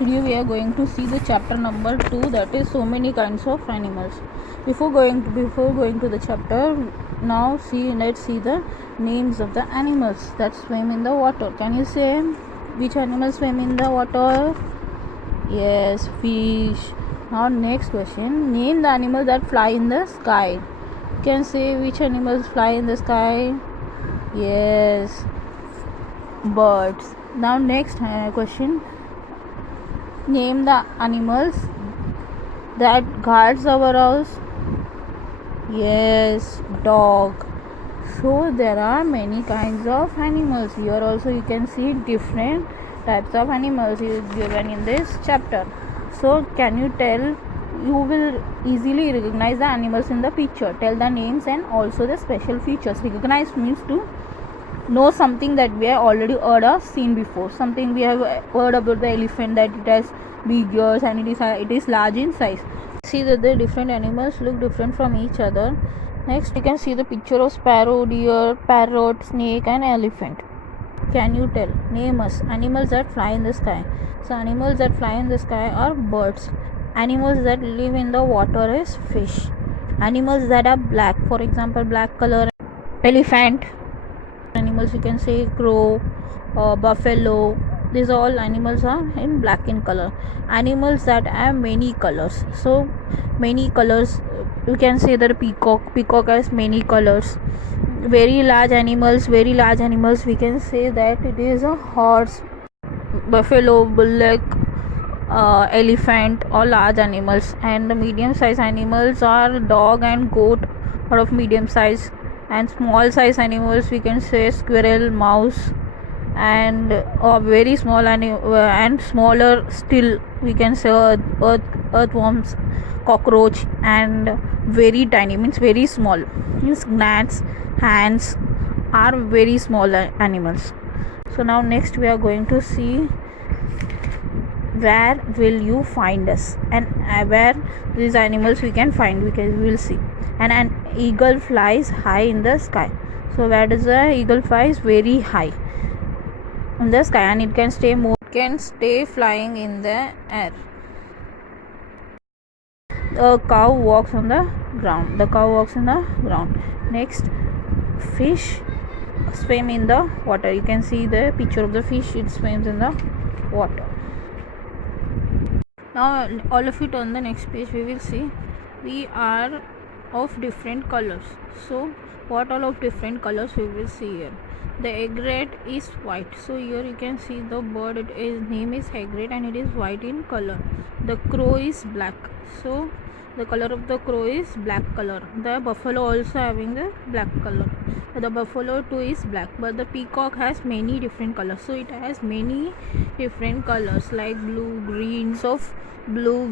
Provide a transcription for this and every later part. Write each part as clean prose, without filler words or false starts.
Here we are going to see the chapter number 2, that is so many kinds of animals. Before going to the chapter, now let's see the names of the animals that swim in the water. Can you say which animals swim in the water? Yes, fish. Now next question, name the animals that fly in the sky. You can say which animals fly in the sky. Yes, birds. Now next question, name the animals that guards our house. Yes, dog. So there are many kinds of animals. Here also you can see different types of animals given in this chapter. So can you tell, you will easily recognize the animals in the picture. Tell the names and also the special features. Recognize means to know something that we have already heard or seen before. Something we have heard about the elephant, that it has big ears and it is large in size. See that the different animals look different from each other. Next you can see the picture of sparrow, deer, parrot, snake and elephant. Can you tell, name us animals that fly in the sky. So animals that fly in the sky are birds. Animals that live in the water is fish. Animals that are black, for example black color, elephant. Animals you can say crow, buffalo. These all animals are in black in color. Animals that have many colors, so many colors, you can say that peacock has many colors. Very large animals, we can say that it is a horse, buffalo, bullock, elephant, or large animals. And the medium size animals are dog and goat, out of medium size. And small size animals we can say squirrel, mouse, and very small and smaller still we can say earthworms, cockroach, and very tiny means very small means gnats, ants are very small animals. So now next we are going to see where will you find us, and where these animals we can find, we will see. And an eagle flies high in the sky. So where does the eagle flies? Very high in the sky, and it can stay flying in the air. The cow walks on the ground. Next, fish swim in the water. You can see the picture of the fish, it swims in the water. Now all of you turn the next page, we will see we are of different colors. So what all of different colors we will see here. The egret is white, so here you can see the bird, its name is egret and it is white in color. The crow is black, so the color of the crow is black color. The buffalo also having the black color. The buffalo too is black, but the peacock has many different colors, so it has many different colors like blue, green,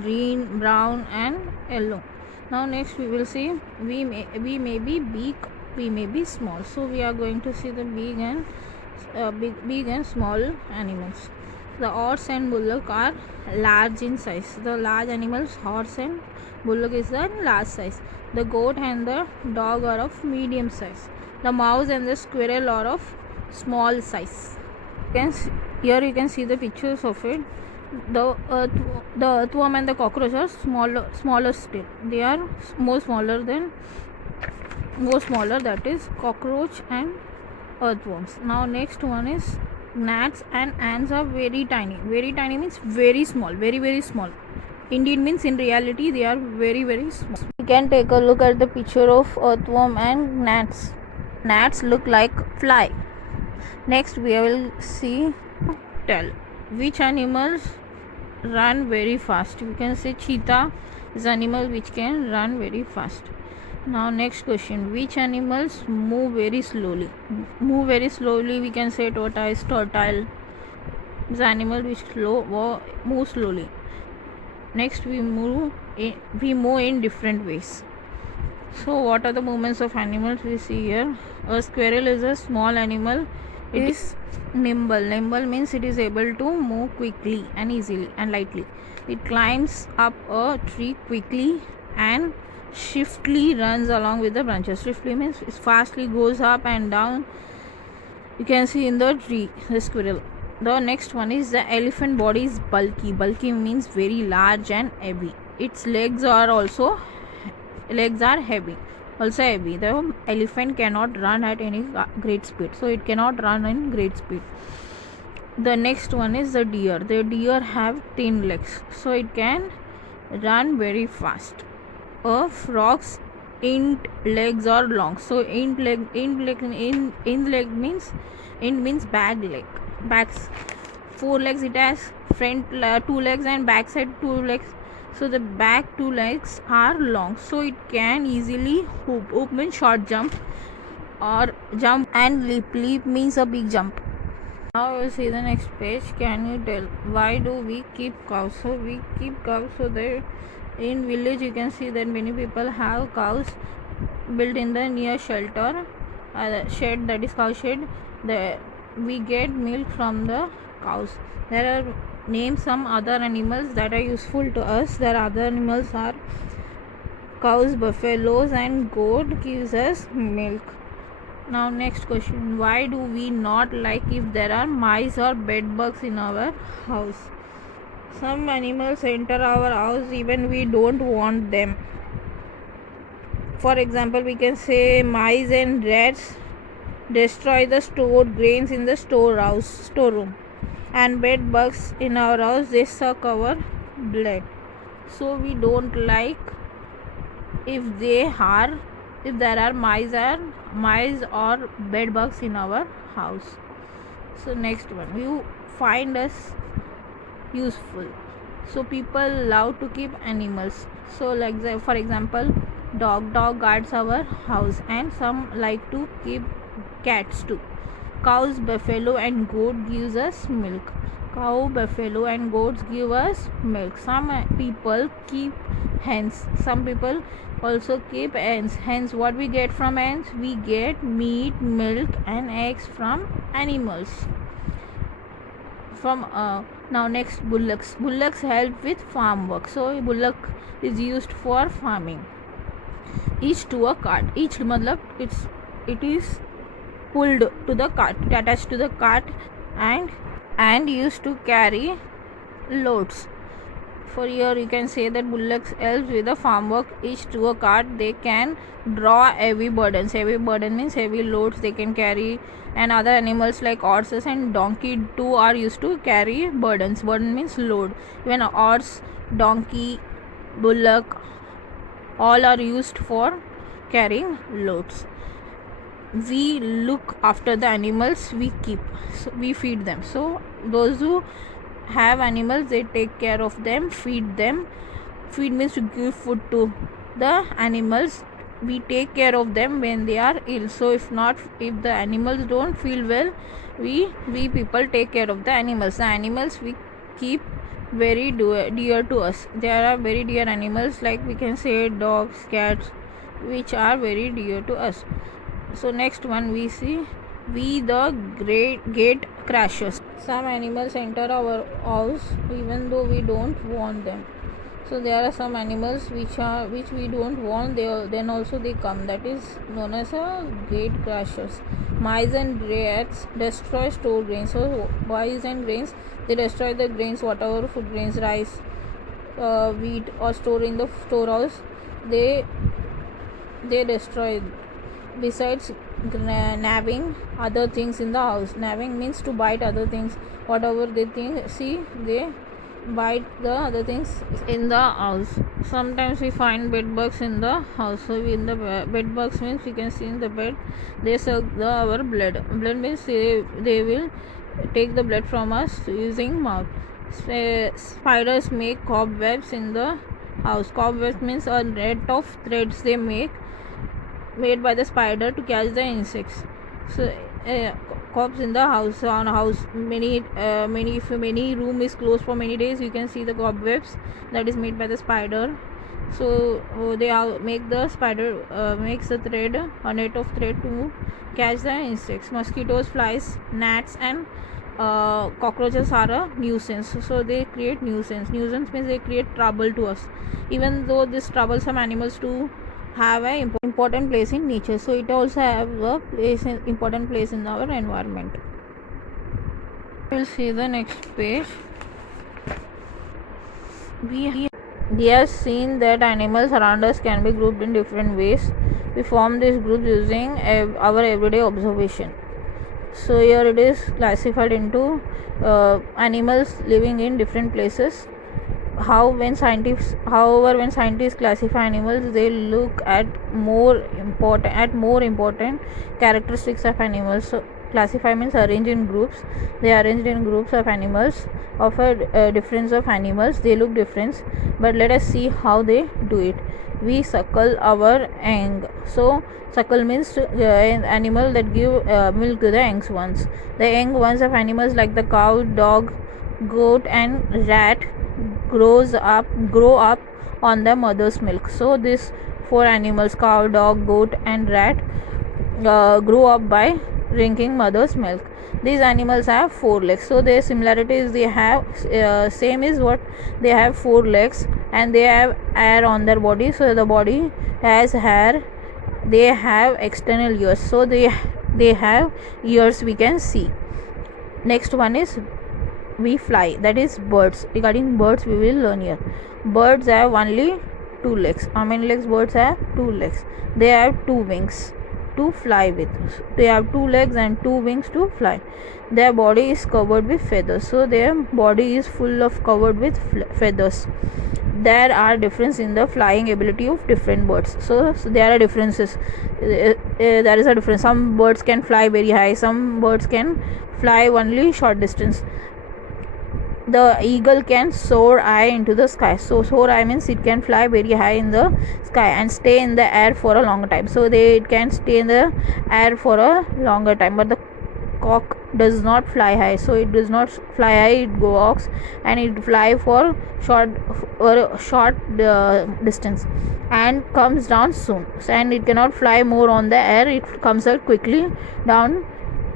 green, brown and yellow. Now next we will see we may be big, we may be small. So we are going to see the big and small animals. The horse and bullock are large in size. The large animals, horse and bullock, is the large size. The goat and the dog are of medium size. The mouse and the squirrel are of small size. Here you can see the pictures of it. The earthworm and the cockroach are smaller still. They are more smaller, that is cockroach and earthworms. Now next one is gnats and ants are very tiny. Very tiny means very small, very small. Indeed means in reality they are very small. We can take a look at the picture of earthworm and gnats. Gnats look like fly. Next we will see, tell which animals run very fast. You can say cheetah is animal which can run very fast. Now next question, which animals move very slowly? We can say tortoise is animal which move slowly. Next we move in different ways. So what are the movements of animals we see here? A squirrel is a small animal. It is nimble. Nimble means it is able to move quickly and easily and lightly. It climbs up a tree quickly and swiftly runs along with the branches. Swiftly means it fastly goes up and down. You can see in the tree the squirrel. The next one is the elephant body is bulky. Bulky means very large and heavy. Its legs are heavy, also heavy. The elephant cannot run at any great speed, so it cannot run in great speed. The next one is the deer. The deer have thin legs, so it can run very fast. A frog's int legs are long, so int leg means backs 4 legs. It has front 2 legs and backside 2 legs, so the back 2 legs are long, so it can easily hoop means short jump, or jump, and leap means a big jump. Now you see the next page. Can you tell why do we keep cows? So we keep cows so that in village you can see that many people have cows built in the near shelter, shed, that is cow shed. We get milk from the cows. There are name some other animals that are useful to us. There are other animals are cows, buffaloes, and goat gives us milk. Now next question, why do we not like if there are mice or bed bugs in our house? Some animals enter our house even we don't want them. For example, we can say mice and rats destroy the stored grains in the storeroom, and bed bugs in our house, they suck our blood. So we don't like if there are mice or bed bugs in our house. So next one, you find us useful. So people love to keep animals. So like for example, dog guards our house, and some like to keep cats too. Cows, buffalo, and goat gives us milk. Cow, buffalo, and goats give us milk. Some people keep hens. Some people also keep hens. Hence, what we get from hens? We get meat, milk, and eggs from animals. From now next, bullocks help with farm work. So bullock is used for farming. Each to a cart. Each matlab it is pulled to the cart, attached to the cart, and used to carry loads. For here you can say that bullocks helps with the farm work. Each to a cart, they can draw heavy burdens. Heavy burden means heavy loads they can carry, and other animals like horses and donkey too are used to carry burdens. Burden means load. Even horse, donkey, bullock, all are used for carrying loads. We look after the animals we keep, so we feed them. So those who have animals, they take care of them, feed them. Feed means to give food to the animals. We take care of them when they are ill. So if the animals don't feel well, we people take care of the animals. The animals we keep very dear to us. There are very dear animals, like we can say dogs, cats, which are very dear to us. So next one we see, we the great gate crashers. Some animals enter our house even though we don't want them. So there are some animals which we don't want, then also they come. That is known as a gate crashers. Mice and rats destroy stored grains. So mice and grains, they destroy the grains, whatever food grains, rice, wheat, or store in the storehouse. They destroy. Besides nabbing other things in the house. Nabbing means to bite other things. Whatever they see, they bite the other things in the house. Sometimes we find bed bugs in the house. So in the bed bugs means we can see in the bed, they suck our blood. Blood means they will take the blood from us using mouth. Spiders make cobwebs in the house. Cobwebs means a net of threads they made by the spider to catch the insects. So cobs in the house, on a house, if many room is closed for many days, you can see the cobwebs that is made by the spider. So they make the spider makes the thread, a net of thread, to catch the insects. Mosquitoes, flies, gnats, and cockroaches are a nuisance. So they create nuisance means they create trouble to us. Even though these troublesome animals too have an important place in nature, so it also have a important place in our environment. We'll see the next page. We have seen that animals around us can be grouped in different ways. We form these groups using our everyday observation. So here it is classified into animals living in different places. However, when scientists classify animals, they look at more important characteristics of animals. So classify means arrange in groups. They are arranged in groups of animals of a difference of animals. They look different, but let us see how they do it. We suckle our egg. So suckle means an animal that give milk to the young ones. The young ones of animals like the cow, dog, goat and rat grow up on the mother's milk. So these four animals, cow, dog, goat and rat, grow up by drinking mother's milk. These animals have four legs, so their similarities they have same is what they have four legs and they have hair on their body. So the body has hair. They have external ears, so they have ears we can see. Next one is we fly, that is birds. Regarding birds we will learn here. Birds have only two legs. How many legs birds have? Two legs. They have two wings to fly with. They have two legs and two wings to fly. Their body is covered with feathers, so their body is full of covered with feathers. There are difference in the flying ability of different birds. So there are differences. There is a difference. Some birds can fly very high, some birds can fly only short distance. The eagle can soar high into the sky. So soar high means it can fly very high in the sky and stay in the air for a long time. So it can stay in the air for a longer time. But the cock does not fly high, so it does not fly high. It walks and it fly for short distance and comes down soon. And it cannot fly more on the air. It comes out quickly down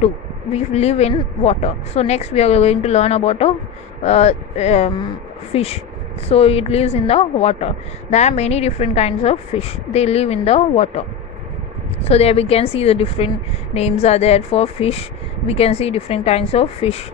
too. We live in water. So next we are going to learn about a fish. So it lives in the water. There are many different kinds of fish. They live in the water. So there we can see the different names are there for fish. We can see different kinds of fish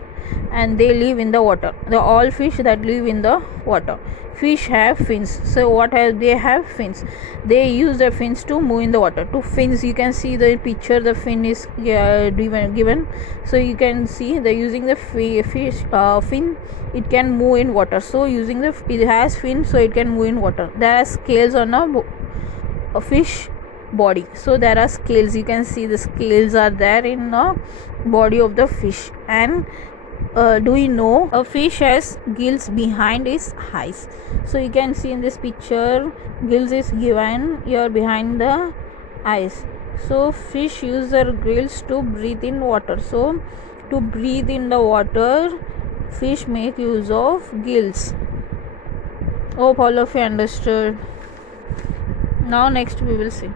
and they live in the water. The all fish that live in the water. Fish have fins. So what they have fins? They use their fins to move in the water. To fins, you can see the picture. The fin is given. So you can see they're using the fish fin. It can move in water. So using it has fin, so it can move in water. There are scales on a fish body. So there are scales. You can see the scales are there in the body of the fish. And do we know a fish has gills behind its eyes? So you can see in this picture gills is given here behind the eyes. So fish use their gills to breathe in water. So to breathe in the water, fish make use of gills. Hope all of you understood. Now next we will see.